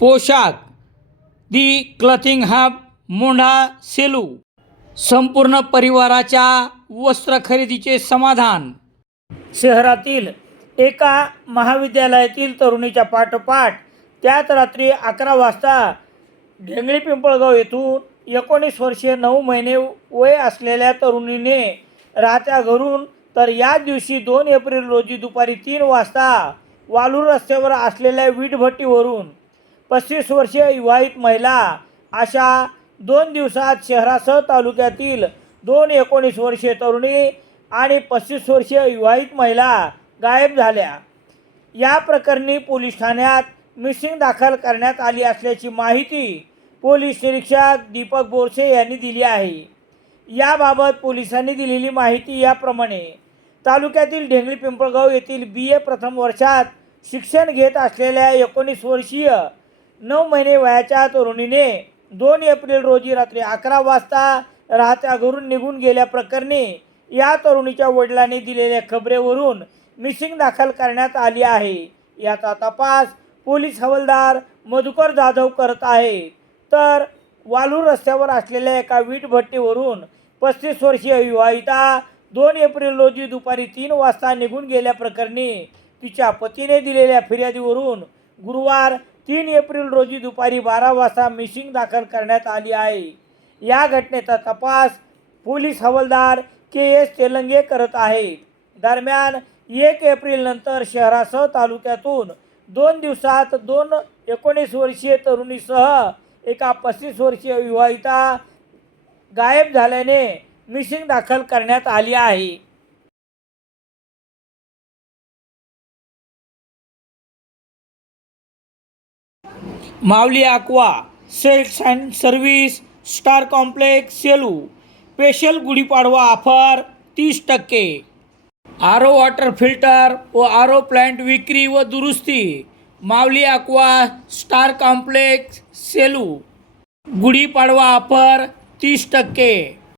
पोशाख. The clothing hub Mondha Selu. संपूर्ण परिवाराच्या वस्त्र खरेदीचे समाधान. शहरातील एका महाविद्यालयातील तरुणीच्या पाठोपाठ त्याच रात्री अकरा वाजता ढेंगळी पिंपळगाव येथून एकोणीस वर्षीय नऊ महिने वय असलेल्या तरुणीने राहत्या घरून तर याच दिवशी दोन एप्रिल रोजी दुपारी तीन वाजता वालूर रस्त्यावर असलेल्या वीटभट्टीवरून पस्तीस वर्षीय विवाहित महिला अशा दोन दिवसात शहरासह तालुक्यातील दोन एकोणीस वर्षीय तरुणी आणि पस्तीस वर्षीय विवाहित महिला गायब झाल्या. या प्रकरणी पोलीस ठाण्यात मिसिंग दाखल करण्यात आली असल्याची माहिती पोलीस निरीक्षक दीपक बोरसे यांनी दिली आहे. याबाबत पोलिसांनी दिलेली माहिती याप्रमाणे तालुक्यातील ढेंगळी पिंपळगाव येथील बी ए प्रथम वर्षात शिक्षण घेत असलेल्या एकोणीस वर्षीय नऊ महिने वयाच्या तरुणीने दोन एप्रिल रोजी रात्री अकरा वाजता राहत्या घरून निघून गेल्या प्रकरणी या तरुणीच्या वडिलांनी दिलेल्या खबरेवरून मिसिंग दाखल करण्यात आली आहे. याचा तपास पोलीस हवालदार मधुकर जाधव करत आहे. तर वालूर रस्त्यावर असलेल्या एका वीटभट्टीवरून पस्तीस वर्षीय विवाहिता दोन एप्रिल रोजी दुपारी तीन वाजता निघून गेल्या प्रकरणी तिच्या पतीने दिलेल्या फिर्यादीवरून गुरुवार तीन एप्रिल रोजी दुपारी बारा वाजता मिसिंग दाखल करण्यात आली आहे. या घटनेचा तपास पोलीस हवालदार के एस तेलंगे करत आहेत. दरम्यान एक एप्रिल नंतर शहरासह तालुक्यातून दोन दिवसात दोन एकोणीस वर्षीय तरुणीसह एका पस्तीस वर्षीय विवाहिता गायब झाल्याने मिसिंग दाखल करण्यात आली आहे. Mauli aqua sales and service star complex Selu. Special Gudi Padwa offer तीस टक्के. आरो वॉटर फिल्टर व आरो प्लांट विक्री व दुरुस्ती. Mauli aqua star complex Selu. Gudi Padwa offer तीस टक्के.